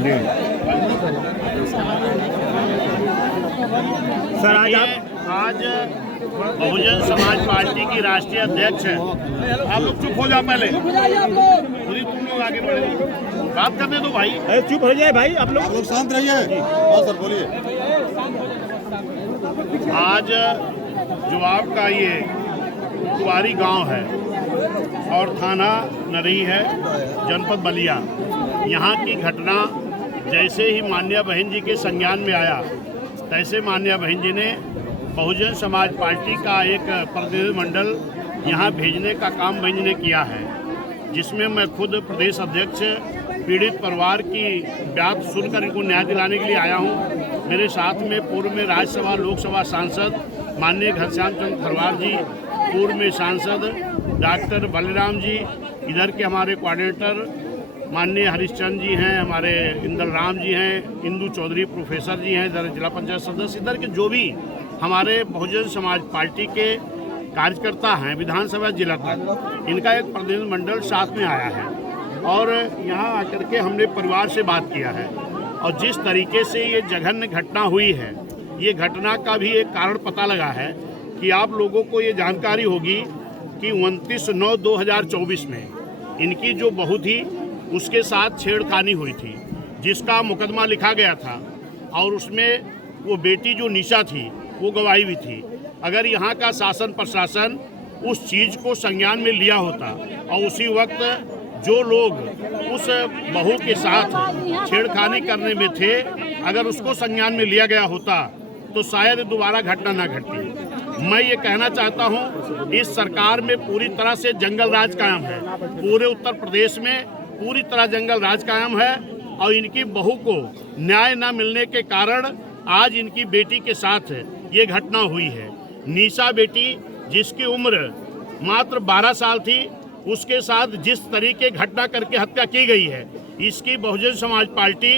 Sir आज Bahujan Samaj party की राष्ट्रीय अध्यक्ष है। आप लोग चुप हो जाओ, पहले पूरी तुम लोग आगे बढ़े, बात करने दो भाई। चुप हो जाए भाई, आप लोग शांत रहिए। हाँ सर बोलिए। आज जो आपका ये कुवारी गांव है और थाना नरही है, जनपद बलिया, यहाँ की घटना जैसे ही माननीय बहन जी के संज्ञान में आया, तैसे माननीय बहन जी ने बहुजन समाज पार्टी का एक प्रतिनिधिमंडल यहाँ भेजने का काम बहन जी ने किया है, जिसमें मैं खुद प्रदेश अध्यक्ष पीड़ित परिवार की बात सुनकर इनको न्याय दिलाने के लिए आया हूँ। मेरे साथ में पूर्व में राज्यसभा लोकसभा सांसद माननीय घनश्याम चंद्र खरवार जी, पूर्व में सांसद डॉक्टर बलराम जी, इधर के हमारे कोऑर्डिनेटर माननीय हरिश्चंद्र जी हैं, हमारे इंदल राम जी हैं, इंदू चौधरी प्रोफेसर जी हैं, इधर जिला पंचायत सदस्य, इधर के जो भी हमारे बहुजन समाज पार्टी के कार्यकर्ता हैं विधानसभा जिला तक, इनका एक प्रतिनिधिमंडल साथ में आया है और यहाँ आकर के हमने परिवार से बात किया है। और जिस तरीके से ये जघन्य घटना हुई है, ये घटना का भी एक कारण पता लगा है कि आप लोगों को ये जानकारी होगी कि 29/9/2024 में इनकी जो बहू थी उसके साथ छेड़खानी हुई थी, जिसका मुकदमा लिखा गया था और उसमें वो बेटी जो निशा थी वो गवाही भी थी। अगर यहाँ का शासन प्रशासन उस चीज़ को संज्ञान में लिया होता और उसी वक्त जो लोग उस बहू के साथ छेड़खानी करने में थे, अगर उसको संज्ञान में लिया गया होता तो शायद दोबारा घटना ना घटती। मैं ये कहना चाहता हूँ, इस सरकार में पूरी तरह से जंगल राज कायम है, पूरे उत्तर प्रदेश में पूरी तरह जंगल राज कायम है और इनकी बहू को न्याय न मिलने के कारण आज इनकी बेटी के साथ ये घटना हुई है। निशा बेटी जिसकी उम्र मात्र 12 साल थी, उसके साथ जिस तरीके घटना करके हत्या की गई है, इसकी बहुजन समाज पार्टी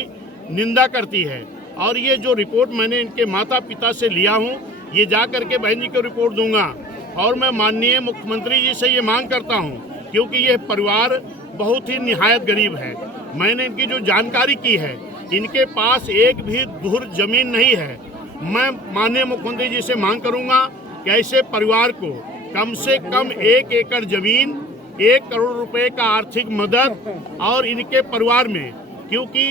निंदा करती है। और ये जो रिपोर्ट मैंने इनके माता पिता से लिया हूँ, ये जा करके बहन जी को रिपोर्ट दूंगा और मैं माननीय मुख्यमंत्री जी से ये मांग करता हूँ, क्योंकि ये परिवार बहुत ही निहायत गरीब है। मैंने इनकी जो जानकारी की है, इनके पास एक भी धुर जमीन नहीं है। मैं माननीय मुख्यमंत्री जी से मांग करूंगा कि ऐसे परिवार को कम से कम 1 एकड़ जमीन, 1 करोड़ रुपए का आर्थिक मदद और इनके परिवार में, क्योंकि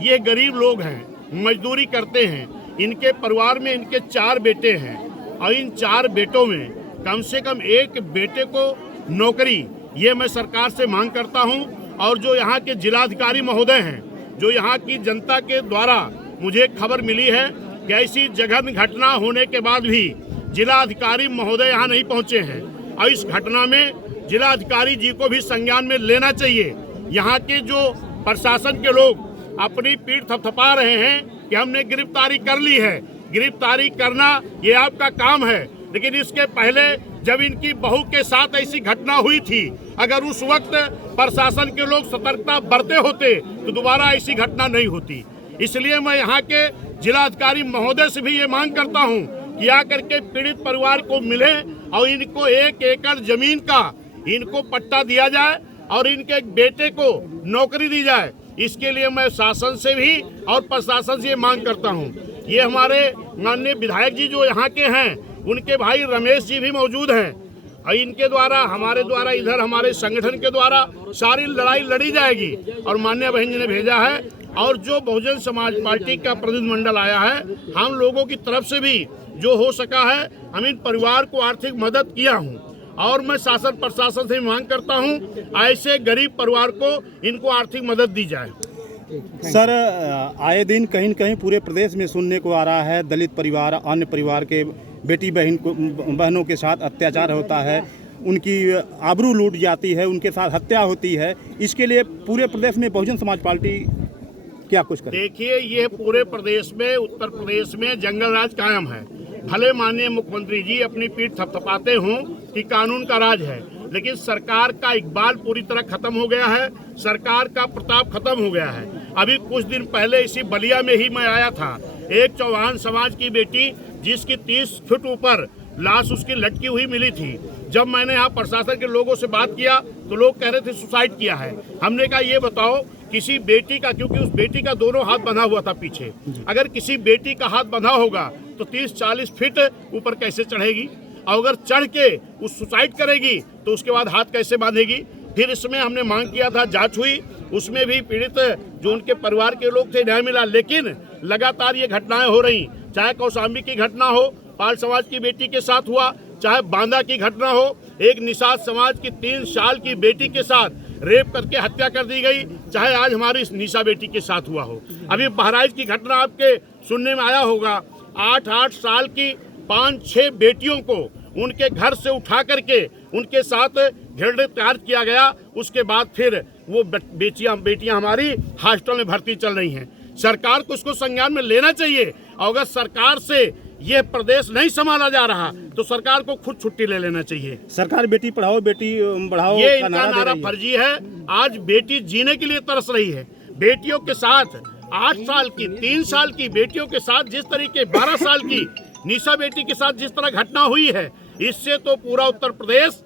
ये गरीब लोग हैं, मजदूरी करते हैं, इनके परिवार में इनके 4 बेटे हैं और इन 4 बेटों में कम से कम एक बेटे को नौकरी, ये मैं सरकार से मांग करता हूं। और जो यहाँ के जिलाधिकारी महोदय हैं, जो यहाँ की जनता के द्वारा मुझे खबर मिली है कि ऐसी जघन्य घटना होने के बाद भी जिलाधिकारी महोदय यहाँ नहीं पहुँचे हैं और इस घटना में जिलाधिकारी जी को भी संज्ञान में लेना चाहिए। यहाँ के जो प्रशासन के लोग अपनी पीठ थपथपा रहे हैं कि हमने गिरफ्तारी कर ली है। गिरफ्तारी करना ये आपका काम है, लेकिन इसके पहले जब इनकी बहू के साथ ऐसी घटना हुई थी, अगर उस वक्त प्रशासन के लोग सतर्कता बरते होते तो दोबारा ऐसी घटना नहीं होती। इसलिए मैं यहाँ के जिलाधिकारी महोदय से भी ये मांग करता हूँ कि आकर के पीड़ित परिवार को मिले और इनको 1 एकड़ जमीन का इनको पट्टा दिया जाए और इनके बेटे को नौकरी दी जाए। इसके लिए मैं शासन से भी और प्रशासन से मांग करता हूं। ये हमारे माननीय विधायक जी जो यहाँ के हैं, उनके भाई रमेश जी भी मौजूद हैं और इनके द्वारा, हमारे द्वारा, इधर हमारे संगठन के द्वारा सारी लड़ाई लड़ी जाएगी और माननीय बहन जी ने भेजा है। और जो बहुजन समाज पार्टी का प्रतिनिधिमंडल आया है, हम लोगों की तरफ से भी जो हो सका है, हम इन परिवार को आर्थिक मदद किया हूँ और मैं शासन प्रशासन से मांग करता हूं, ऐसे गरीब परिवार को इनको आर्थिक मदद दी जाए। सर, आए दिन कहीं न कहीं पूरे प्रदेश में सुनने को आ रहा है, दलित परिवार, अन्य परिवार के बेटी बहनों के साथ अत्याचार होता है, उनकी आबरू लूट जाती है, उनके साथ हत्या होती है। इसके लिए पूरे प्रदेश में बहुजन समाज पार्टी क्या कुछ करे? देखिए, ये पूरे प्रदेश में, उत्तर प्रदेश में जंगल राज कायम है। भले माननीय मुख्यमंत्री जी अपनी पीठ थपथपाते हों कि कानून का राज है, लेकिन सरकार का इकबाल पूरी तरह खत्म हो गया है, सरकार का प्रताप खत्म हो गया है। अभी कुछ दिन पहले इसी बलिया में ही मैं आया था, एक चौहान समाज की बेटी जिसकी 30 फीट ऊपर लाश उसकी लटकी हुई मिली थी। जब मैंने यहाँ प्रशासन के लोगों से बात किया तो लोग कह रहे थे सुसाइड किया है। हमने कहा ये बताओ किसी बेटी का, क्योंकि उस बेटी का दोनों हाथ बंधा हुआ था पीछे, अगर किसी बेटी का हाथ बंधा होगा तो 30-40 फीट ऊपर कैसे चढ़ेगी, और अगर चढ़ के वो सुसाइड करेगी तो उसके बाद हाथ कैसे बांधेगी। फिर इसमें हमने मांग किया था, जांच हुई, उसमें भी पीड़ित जो उनके परिवार के लोग थे न्याय मिला, लेकिन लगातार ये घटनाएं हो रही, चाहे कौशाम्बी की घटना हो, पाल समाज की बेटी के साथ हुआ, चाहे बांदा की घटना हो, एक निषाद समाज की 3 साल की बेटी के साथ रेप करके हत्या कर दी गई, चाहे आज हमारी निशा बेटी के साथ हुआ हो। अभी बहराइच की घटना आपके सुनने में आया होगा, 8-8 साल की 5-6 बेटियों को उनके घर से उठा करके उनके साथ घृणित किया गया, उसके बाद फिर वो बेटियां हमारी हॉस्टल में भर्ती चल रही हैं। सरकार को इसको संज्ञान में लेना चाहिए, और अगर सरकार से ये प्रदेश नहीं संभाला जा रहा तो सरकार को खुद छुट्टी ले लेना चाहिए। सरकार बेटी पढ़ाओ बेटी बढ़ाओ ये का इनका नारा फर्जी है। आज बेटी जीने के लिए तरस रही है। बेटियों के साथ 8 साल की, 3 साल की बेटियों के साथ जिस तरीके 12 साल की निशा बेटी के साथ जिस तरह घटना हुई है, इससे तो पूरा उत्तर प्रदेश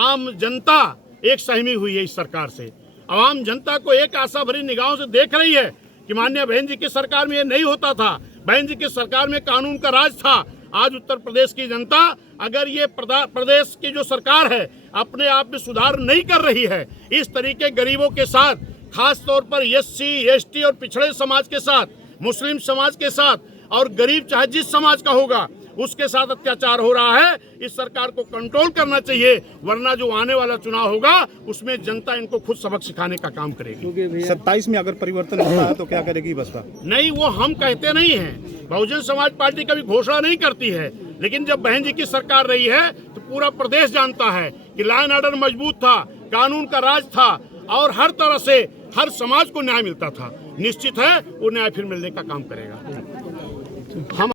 आम जनता एक सहमी हुई है इस सरकार से। आम जनता को एक आशा भरी निगाहों से देख रही है कि माननीय बहन जी की सरकार में ये नहीं होता था, बहन जी की सरकार में कानून का राज था। आज उत्तर प्रदेश की जनता, अगर ये प्रदेश की जो सरकार है अपने आप में सुधार नहीं कर रही है, इस तरीके गरीबों के साथ, खास तौर पर SC, ST और पिछड़े समाज के साथ, मुस्लिम समाज के साथ और गरीब चाहे जिस समाज का होगा उसके साथ अत्याचार हो रहा है, इस सरकार को कंट्रोल करना चाहिए, वरना जो आने वाला चुनाव होगा उसमें जनता इनको खुद सबक सिखाने का काम करेगी। 27 में अगर परिवर्तन होता है तो क्या करेगी बसपा? नहीं, वो हम कहते नहीं हैं, बहुजन समाज पार्टी कभी घोषणा नहीं करती है, लेकिन जब बहन जी की सरकार रही है तो पूरा प्रदेश जानता है कि लॉ एंड ऑर्डर मजबूत था, कानून का राज था और हर तरह से हर समाज को न्याय मिलता था। निश्चित है वो न्याय फिर मिलने का काम करेगा। हम